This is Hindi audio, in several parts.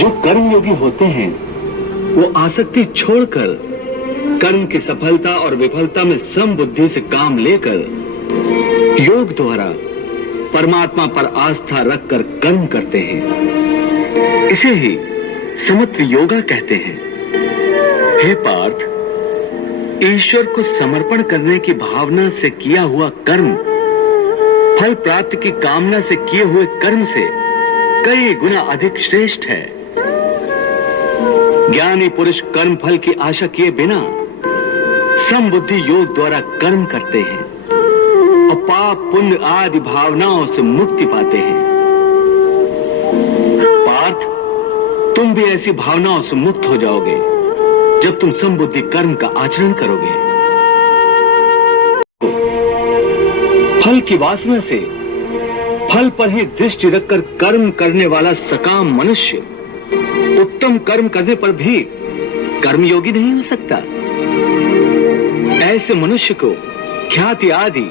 जो कर्मयोगी होते हैं वो आसक्ति छोड़कर कर्म की सफलता और विफलता में समबुद्धि से काम लेकर योग द्वारा परमात्मा पर आस्था रखकर कर्म करते हैं। इसे ही समत्र योगा कहते हैं। हे पार्थ, ईश्वर को समर्पण करने की भावना से किया हुआ कर्म फल प्राप्ति की कामना से किए हुए कर्म से कई गुना अधिक श्रेष्ठ है। ज्ञानी पुरुष कर्म फल की आशा किए बिना समबुद्धि योग द्वारा कर्म करते हैं और पाप पुण्य आदि भावनाओं से मुक्ति पाते हैं। पार्थ, तुम भी ऐसी भावनाओं से मुक्त हो जाओगे जब तुम समबुद्धि कर्म का आचरण करोगे। फल की वासना से फल पर ही दृष्टि रखकर कर्म करने वाला सकाम मनुष्य उत्तम कर्म करने पर भी कर्मयोगी नहीं हो सकता। ऐसे मनुष्य को ख्याति आदि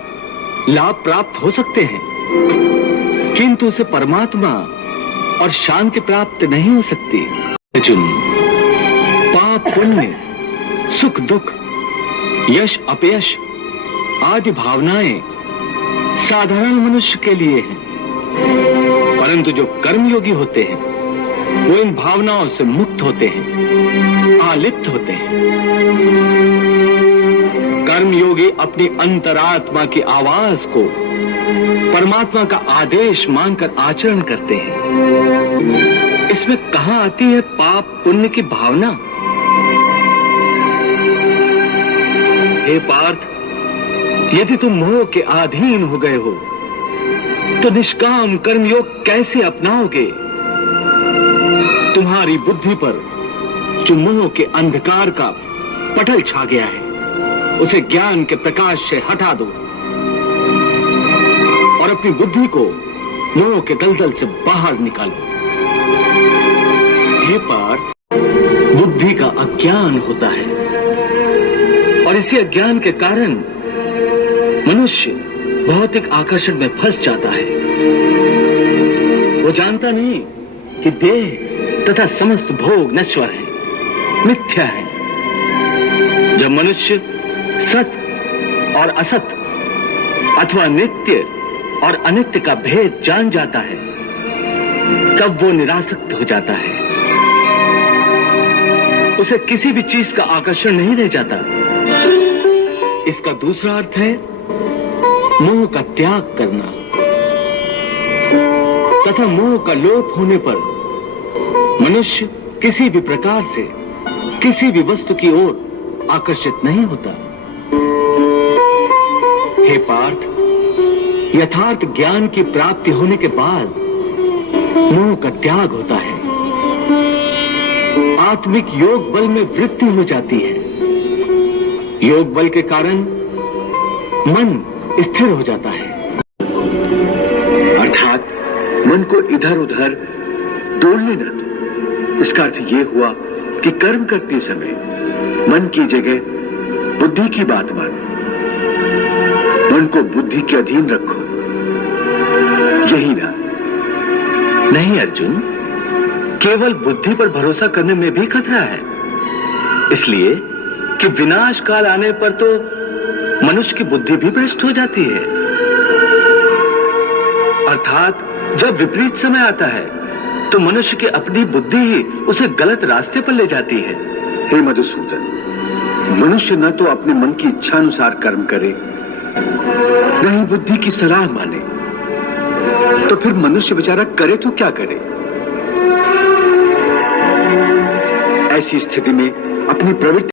लाभ प्राप्त हो सकते हैं, किंतु उसे परमात्मा और शांति प्राप्त नहीं हो सकती। अर्जुन, पाप पुण्य, सुख दुख, यश अपयश आदि भावनाएं साधारण मनुष्य के लिए हैं, परंतु जो कर्मयोगी होते हैं वो इन भावनाओं से मुक्त होते हैं, आलिप्त होते हैं। कर्मयोगी अपनी अंतरात्मा की आवाज को परमात्मा का आदेश मानकर आचरण करते हैं। इसमें कहां आती है पाप पुण्य की भावना? हे पार्थ, यदि तुम मोह के अधीन हो गए हो तो निष्काम कर्मयोग कैसे अपनाओगे? तुम्हारी बुद्धि पर जो मोह के अंधकार का पटल छा गया है उसे ज्ञान के प्रकाश से हटा दो और अपनी बुद्धि को मोह के दलदल से बाहर निकालो। हे पार्थ, बुद्धि का अज्ञान होता है और इसी अज्ञान के कारण मनुष्य भौतिक आकर्षण में फंस जाता है। वो जानता नहीं कि देह तथा समस्त भोग नश्वर है, मिथ्या है। जब मनुष्य सत और असत अथवा नित्य और अनित्य का भेद जान जाता है तब वो निरासक्त हो जाता है। उसे किसी भी चीज का आकर्षण नहीं रह जाता। इसका दूसरा अर्थ है मोह का त्याग करना तथा मोह का लोप होने पर मनुष्य किसी भी प्रकार से किसी भी वस्तु की ओर आकर्षित नहीं होता। हे पार्थ, यथार्थ ज्ञान की प्राप्ति होने के बाद मोह का त्याग होता है। आत्मिक योग बल में वृद्धि हो जाती है। योग बल के कारण मन स्थिर हो जाता है, अर्थात मन को इधर उधर डोलने न दो। इसका अर्थ यह हुआ कि कर्म करते समय मन की जगह बुद्धि की बात मानो, मन को बुद्धि के अधीन रखो, यही ना? नहीं अर्जुन, केवल बुद्धि पर भरोसा करने में भी खतरा है। इसलिए कि विनाश काल आने पर तो मनुष्य की बुद्धि भी भ्रष्ट हो जाती है। अर्थात जब विपरीत समय आता है तो मनुष्य की अपनी बुद्धि ही उसे गलत रास्ते पर ले जाती है। हे मधुसूदन, मनुष्य न तो अपने मन की इच्छा अनुसार कर्म करे, न ही बुद्धि की सलाह माने, तो फिर मनुष्य बेचारा करे तो क्या करे? ऐसी स्थिति में अपनी प्रवृत्ति